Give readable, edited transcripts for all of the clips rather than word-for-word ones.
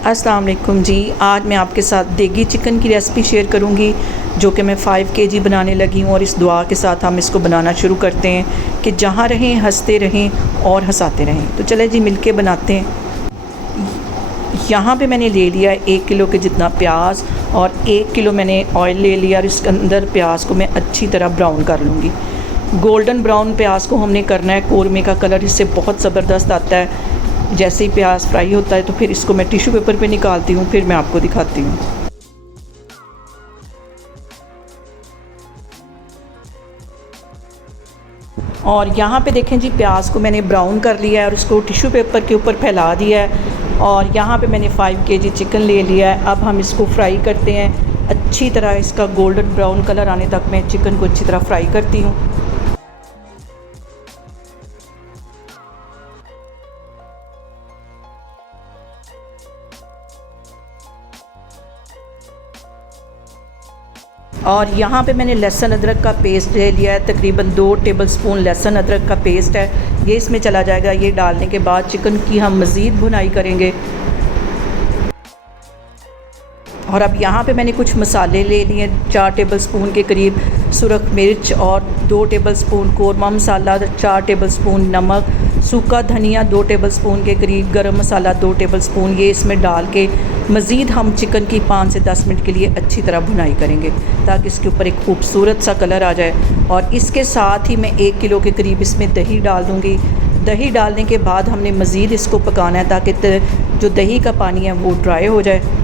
अस्सलाम वालेकुम जी। आज मैं आपके साथ देगी चिकन की रेसिपी शेयर करूंगी जो कि मैं 5 केजी बनाने लगी हूं और इस दुआ के साथ हम इसको बनाना शुरू करते हैं कि जहां रहें हंसते रहें और हंसाते रहें। तो चले जी मिलके बनाते हैं। यहाँ पे मैंने ले लिया 1 किलो के जितना प्याज और 1 किलो मैंने ऑयल ले लिया और इसके अंदर प्याज को मैं अच्छी तरह ब्राउन कर लूँगी। गोल्डन ब्राउन प्याज को हमने करना है। कौरमे का कलर इससे बहुत ज़बरदस्त आता है। जैसे ही प्याज फ्राई होता है तो फिर इसको मैं टिश्यू पेपर पे निकालती हूँ, फिर मैं आपको दिखाती हूँ। और यहाँ पे देखें जी, प्याज को मैंने ब्राउन कर लिया है और उसको टिश्यू पेपर के ऊपर फैला दिया है। और यहाँ पे मैंने 5 केजी चिकन ले लिया है। अब हम इसको फ्राई करते हैं अच्छी तरह। इसका गोल्डन ब्राउन कलर आने तक मैं चिकन को अच्छी तरह फ्राई करती हूँ। और यहाँ पे मैंने लहसुन अदरक का पेस्ट ले लिया है। तकरीबन 2 टेबलस्पून लहसुन अदरक का पेस्ट है, ये इसमें चला जाएगा। ये डालने के बाद चिकन की हम मज़ीद भुनाई करेंगे। और अब यहाँ पे मैंने कुछ मसाले ले लिए, 4 टेबलस्पून के करीब सुरख मिर्च और 2 टेबलस्पून कौरमा मसाला, 4 टेबलस्पून नमक, सूखा धनिया 2 टेबलस्पून के करीब, गरम मसाला 2 टेबलस्पून। ये इसमें डाल के मज़ीद हम चिकन की 5 से 10 मिनट के लिए अच्छी तरह भुनाई करेंगे ताकि इसके ऊपर एक खूबसूरत सा कलर आ जाए। और इसके साथ ही मैं 1 किलो के करीब इसमें दही डाल दूँगी। दही डालने के बाद हमने मज़ीद इसको पकाना है ताकि जो दही का पानी है वो ड्राई हो जाए।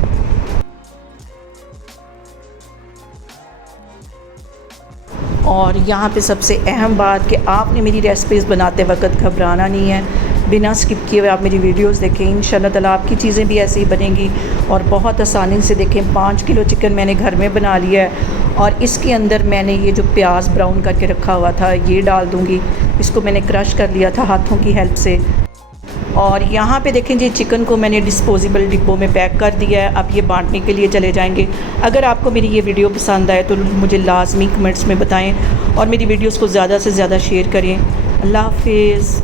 और यहाँ पे सबसे अहम बात कि आपने मेरी रेसिपीज़ बनाते वक्त घबराना नहीं है। बिना स्किप किए हुए आप मेरी वीडियोस देखें। इंशाल्लाह ताला आपकी चीज़ें भी ऐसे ही बनेंगी और बहुत आसानी से। देखें 5 किलो चिकन मैंने घर में बना लिया है और इसके अंदर मैंने ये जो प्याज ब्राउन करके रखा हुआ था ये डाल दूँगी। इसको मैंने क्रश कर लिया था हाथों की हेल्प से। और यहाँ पे देखें जी, चिकन को मैंने डिस्पोजेबल डिब्बों में पैक कर दिया है। अब ये बांटने के लिए चले जाएंगे। अगर आपको मेरी ये वीडियो पसंद आए तो मुझे लाजमी कमेंट्स में बताएं और मेरी वीडियोस को ज़्यादा से ज़्यादा शेयर करें। अल्लाह हाफिज़।